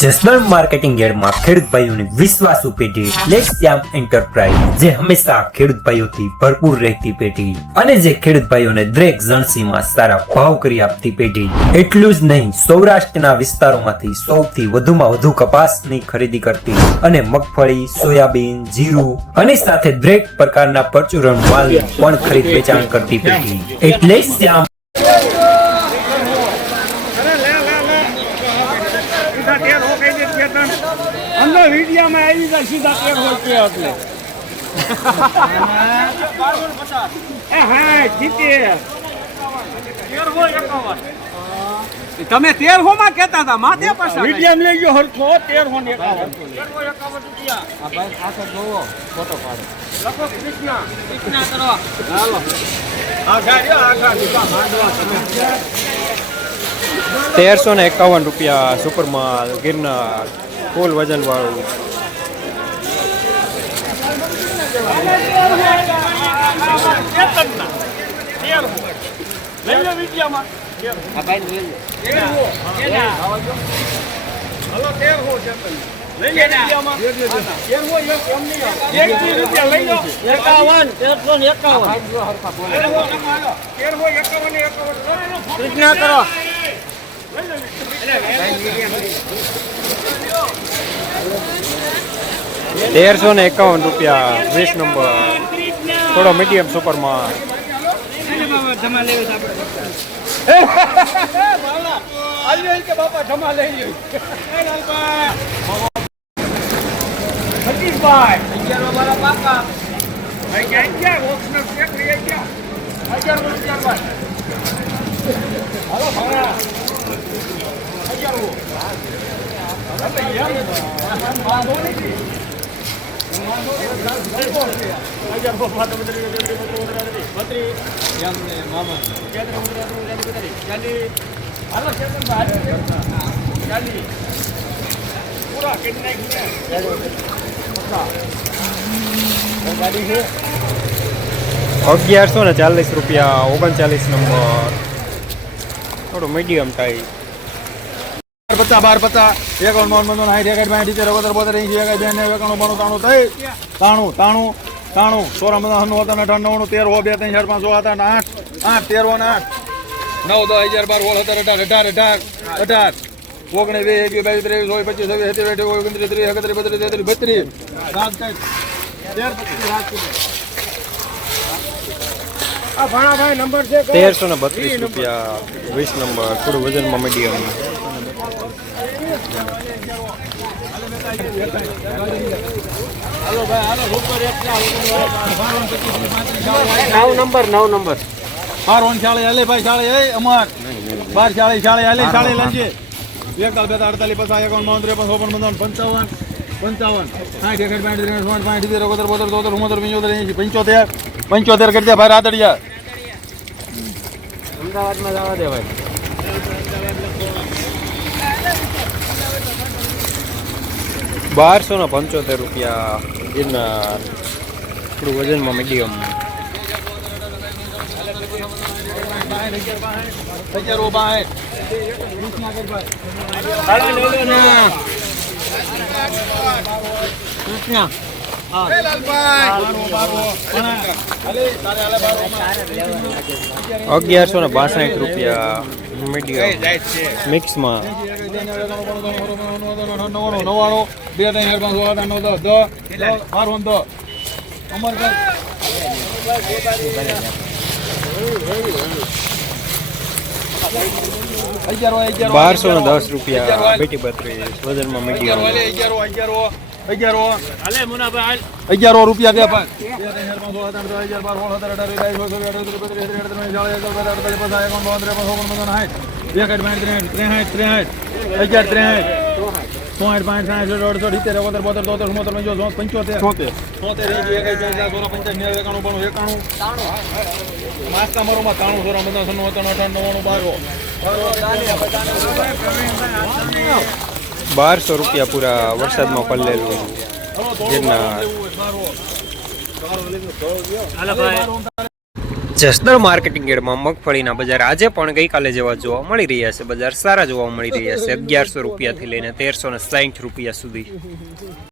Jasdan marketing યાર્ડમાં ખેડૂત ભાઈઓની વિશ્વાસુ પેઢી લેક્સયામ એન્ટરપ્રાઇઝ, જે હંમેશા ખેડૂત ભાઈઓથી ભરપૂર રહેતી પેઢી અને જે ખેડૂત ભાઈઓને દરેક જણસીમાં સારા ભાવ કરી આપતી પેઢી. એટલું જ નહીં, સૌરાષ્ટ્રના વિસ્તારોમાંથી સૌથી વધુમાં વધુ કપાસની ખરીદી કરતી અને મગફળી, સોયાબીન, જીરું અને સાથે દરેક પ્રકારના પરચુરણ માલ પણ ખરીદ વેચાણ કરતી પેઢી એટલે શ્યામ. અંદર વિડિયામાં આવી જાય સીધા 13 રૂપિયા એટલે હા જીતે તમે 13 માં કેતા હતા માથે પાછા વિડિયામ લઈ ગયો હરખો 13 ને 51 રૂપિયા. આ ભાઈ આખો જોવો ફોટો પાડો લખો કૃષ્ણા કરો હાલો આ ગાડીઓ આખા દીપા માંડવા તમે 1351 રૂપિયા સુપરમાલ ગિરનાર ફૂલ વજન વાળું. કૃષ્ણા કરો 1351 રૂપિયા 20 નંબર થોડો મીડિયમ સુપરમાં. ₹1140 રૂપિયા 39 નંબર થોડું મીડિયમ ટાઈપ. 50 12 50 51 52 60 61 62 73 94 95 93 સોરા 98 99 13 2 3 4 5 6 7 8 13 9 10 11 12 17 18 18 19 20 ₹1332 રૂપિયા 20 નંબર થોડું વજનમાં મીડિયમ. નવ નંબર બારોન શાળે હાલે ભાઈ શાળે એ અમાર 12 શાળે હાલે શાળે લાંજે 41 48 50 51 53 55 75 કરી દે ભાઈ રાતડિયા. અમદાવાદમાં જવા દે ભાઈ. ₹1275 રૂપિયા ગિરનાર થોડું વજનમાં મીડિયમ. ₹1162 રૂપિયા મીડિયમ મિક્સમાં. 1210 રૂપિયા 32 વજનમાં મીડિયમ. 11 રૂપિયા કે ભાઈ ₹1200 પૂરા વરસાદમાં પલ્લેલું ગિરનાર. જસદણ માર્કેટિંગ યાર્ડમાં મગફળીના બજાર આજે પણ ગઈકાલે જેવા જોવા મળી રહ્યા છે. બજાર સારા જોવા મળી રહ્યા છે. 1100 રૂપિયાથી લઈને 1360 રૂપિયા સુધી.